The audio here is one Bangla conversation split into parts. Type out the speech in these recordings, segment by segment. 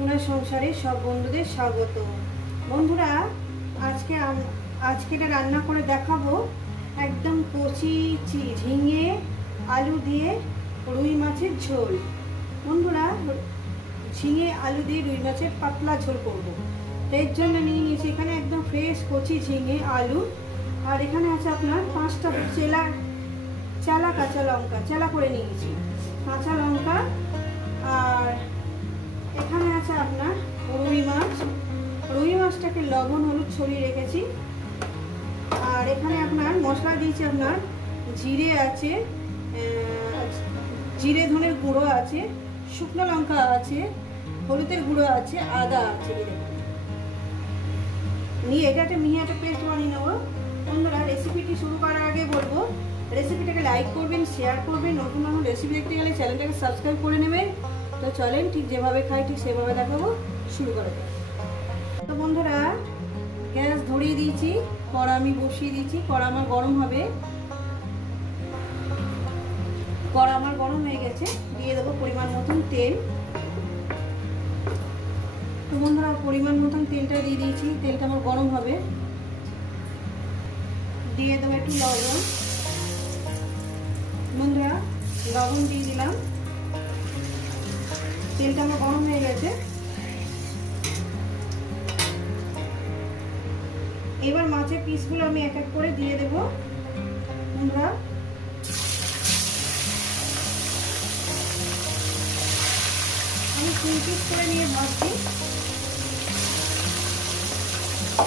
সোনার সংসারে সব বন্ধুদের স্বাগত। বন্ধুরা, আজকে রান্না করে দেখাবো একদম কচি ঝিঙে আলু দিয়ে রুই মাছের ঝোল। বন্ধুরা, ঝিঙে আলু দিয়ে রুই মাছের পাতলা ঝোল করবো। এর জন্য নিয়ে নিয়েছি এখানে একদম ফ্রেশ কচি ঝিঙে আলু, আর এখানে আছে আপনার 5টা চেলা কাঁচা লঙ্কা, চেলা করে নিয়েছি কাঁচা লঙ্কা। আর এখানে আছে আপনার রুই মাছটাকে লবণ হলুদ ছড়িয়ে রেখেছি। আর এখানে আপনার মশলা দিয়েছি, আপনার জিরে আছে, জিরে ধনের গুঁড়ো আছে, শুকনো লঙ্কা আছে, হলুদের গুঁড়ো আছে, আদা আছে। নিয়ে এটা একটা মিহি একটা পেস্ট বানিয়ে নেবো। বন্ধুরা, রেসিপিটি শুরু করার আগে বলবো, রেসিপিটাকে লাইক করবেন, শেয়ার করবেন। নতুন নতুন রেসিপি দেখতে গেলে চ্যানেলটাকে সাবস্ক্রাইব করে নেবেন। তো চলেন, ঠিক যেভাবে খাই ঠিক সেভাবে দেখাবো, শুরু করা যাক। তো বন্ধুরা, গ্যাস ধরিয়ে দিয়েছি, কড়া আমি বসিয়ে দিয়েছি। কড়া আমার গরম হবে। কড়া আমার গরম হয়ে গেছে, দিয়ে দেবো পরিমাণ মতন তেল। তো বন্ধুরা, পরিমাণ মতন তেলটা দিয়ে দিয়েছি, তেলটা আমার গরম হবে। দিয়ে দেবো একটু লবণ। বন্ধুরা, লবণ দিয়ে দিলাম। তেলটা আমার গরম হয়ে গেছে। এবার মাছের পিসগুলো আমি এক এক করে দিয়ে দেব। বন্ধুরা, আমি 3 পিস করে নিয়ে ভাজছি।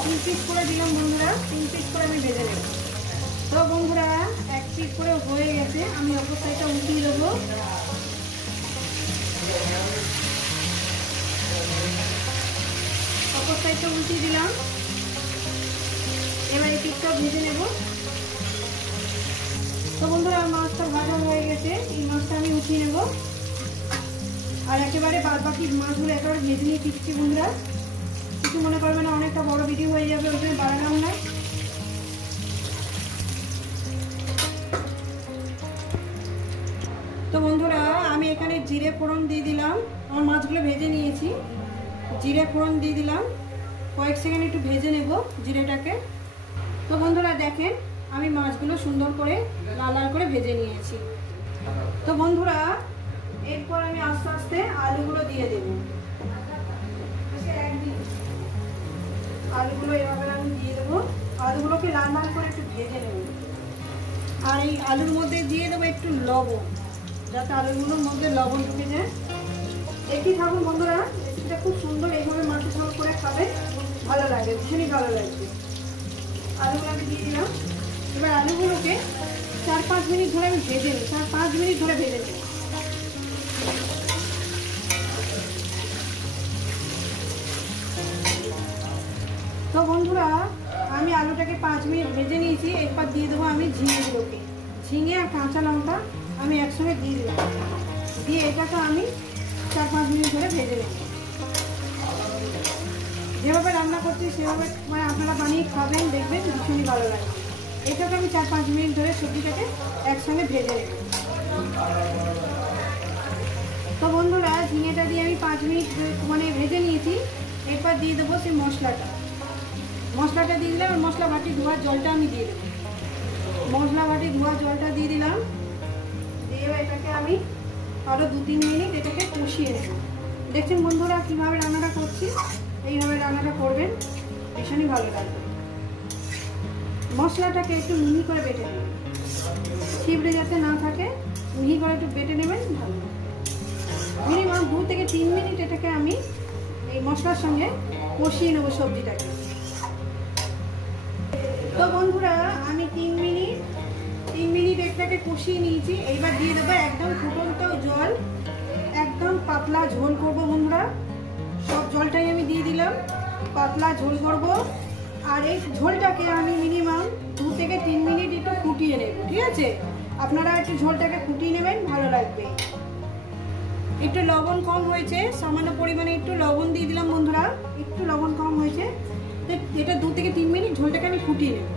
3 পিস করে দিলাম বন্ধুরা, 3 পিস করে আমি ভেজে নেব। তো বন্ধুরা, 1 পিস করে হয়ে গেছে, আমি অপর সাইডটা উল্টিয়ে দেবো। অপর সাইডটা উল্টিয়ে দিলাম। এবার এই পিসটা ভেজে নেব। তো বন্ধুরা, মাছটা ভাজা হয়ে গেছে, এই মাছটা আমি উঠিয়ে নেব। আর একেবারে বাদ বাকি মাছগুলো একেবারে ভেজে নিয়ে ফিরছি। বন্ধুরা, কিছু মনে করবে না, অনেকটা বড় ভিডিও হয়ে যাবে, ওই জন্য বাড়ালাম না। তো বন্ধুরা, আমি এখানে জিরে ফোড়ন দিয়ে দিলাম। আমার মাছগুলো ভেজে নিয়েছি, জিরে ফোড়ন দিয়ে দিলাম। কয়েক সেকেন্ড একটু ভেজে নেব জিরেটাকে। তো বন্ধুরা দেখেন, আমি মাছগুলো সুন্দর করে লাল লাল করে ভেজে নিয়েছি। তো বন্ধুরা, এরপর আমি আস্তে আস্তে আলুগুলো দিয়ে দেব। আলুগুলো এভাবে আমি দিয়ে দেবো। আলুগুলোকে লাল লাল করে একটু ভেজে নেব। আর এই আলুর মধ্যে দিয়ে দেবো একটু লবণ, যাতে আলুগুলোর মধ্যে লবণ ঢুকে যায়। দেখতেই থাকুন বন্ধুরা, রেসিপিটা খুব সুন্দর। এইভাবে মাছের ঝোল করে খাবে, ভালো লাগে, ভীষণই ভালো লাগবে। আলুগুলো আমি দিয়ে দিলাম। এবার আলুগুলোকে 4-5 মিনিট ধরে আমি ভেজে নিই, 4-5 মিনিট ধরে ভেজে নিই। তো বন্ধুরা, আমি আলুটাকে 5 মিনিট ভেজে নিয়েছি। এরপর দিয়ে দেবো আমি ঝিঙেগুলোকে। ঝিঙে আর কাঁচা লঙ্কা আমি একসঙ্গে দিয়ে দিলাম। দিয়ে এটাকে আমি 4-5 মিনিট ধরে ভেজে নেব। যেভাবে রান্না করছি সেভাবে মানে আপনারা বানিয়ে খাবেন, দেখবেন ভীষণই ভালো লাগে। এটাকে আমি 4-5 মিনিট ধরে সবজিটাকে একসঙ্গে ভেজে নেব। তো বন্ধুরা, ঝিঙেটা দিয়ে আমি 5 মিনিট মানে ভেজে নিয়েছি। এরপর দিয়ে দেবো সেই মশলাটা দিয়ে দিলাম। মশলা বাটি ধোয়ার জলটা আমি দিয়ে দেবো। মশলা বাটি ধোয়ার জলটা দিয়ে দিলাম। দিয়ে এটাকে আমি আরও 2-3 মিনিট এটাকে কষিয়ে নেব। দেখছেন বন্ধুরা কীভাবে রান্নাটা করছি, এইভাবে রান্নাটা করবেন, ভীষণই ভালো লাগবে। মশলাটাকে একটু মিহি করে বেটে নেবেন, ছিবড়ে যাতে না থাকে, মিহি করে একটু বেটে নেবেন। ভালো, মিনিমাম 2 থেকে 3 মিনিট এটাকে আমি এই মশলার সঙ্গে কষিয়ে নেবো সবজিটাকে। তো বন্ধুরা, আমি 3 মিনিট এটাকে কষিয়ে নিয়েছি। এইবার দিয়ে দেবো একদম ফুটন্ত জল, একদম পাতলা ঝোল করব। বন্ধুরা, সব জলটাই আমি দিয়ে দিলাম, পাতলা ঝোল করব। আর এই ঝোলটাকে আমি মিনিমাম 2 থেকে 3 মিনিট একটু ফুটিয়ে নেব। ঠিক আছে, আপনারা একটু ঝোলটাকে ফুটিয়ে নেবেন, ভালো লাগবে। একটু লবণ কম হয়েছে, সামান্য পরিমাণে একটু লবণ দিয়ে দিলাম। বন্ধুরা, একটু লবণ কম হয়েছে, এটা 2 থেকে 3 মিনিট ঝোলটাকে আমি ফুটিয়ে নেব।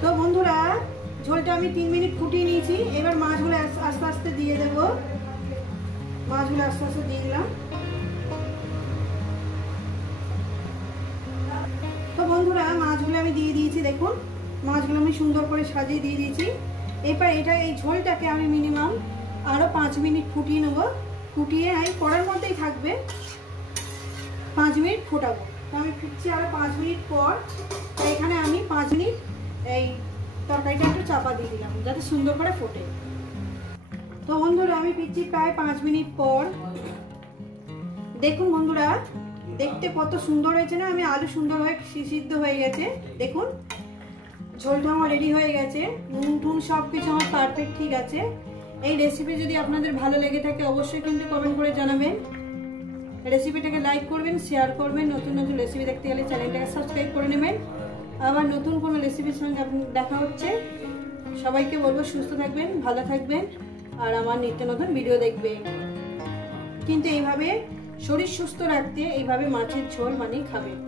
তো বন্ধুরা, ঝোলটা আমি 3 মিনিট ফুটিয়ে নিয়েছি। এবার মাছগুলো আস্তে আস্তে দিয়ে দেবো। মাছগুলো আস্তে আস্তে দিয়ে দিলাম। দিয়ে দিয়েছি, দেখুন মাছগুলো আমি সুন্দর করে সাজিয়ে দিয়ে দিয়েছি। এবার এই ঝোলটাকে আমি মিনিমাম আরও 5 মিনিট ফুটিয়ে নেবো। ফুটিয়ে আমি কড়ার মধ্যেই থাকবে, 5 মিনিট ফোটাবো। তো আমি ফিরছি আরও 5 মিনিট পর। এখানে আমি 5 মিনিট এই তরকারিটা একটু চাপা দিয়ে দিলাম যাতে সুন্দর করে ফোটে। তো বন্ধুরা আমি ফিরছি প্রায় 5 মিনিট পর। দেখুন বন্ধুরা, দেখতে কত সুন্দর হয়েছে না। আমি আলু সুন্দর হয়ে সিদ্ধ হয়ে গেছে, দেখুন ঝোলটা আমার রেডি হয়ে গেছে। নুন টুন সব কিছু আমার পারফেক্ট ঠিক আছে। এই রেসিপি যদি আপনাদের ভালো লেগে থাকে অবশ্যই কিন্তু কমেন্ট করে জানাবেন। রেসিপিটাকে লাইক করবেন, শেয়ার করবেন। নতুন নতুন রেসিপি দেখতে গেলে চ্যানেলটাকে সাবস্ক্রাইব করে নেবেন। আবার নতুন কোনো রেসিপির সঙ্গে দেখা হচ্ছে। সবাইকে বলবো সুস্থ থাকবেন, ভালো থাকবেন, আর আমার নিত্য নতুন ভিডিও দেখবেন। কিন্তু এইভাবে শরীর সুস্থ রাখতে এইভাবে মাছের ঝোল বানিয়ে খাবেন।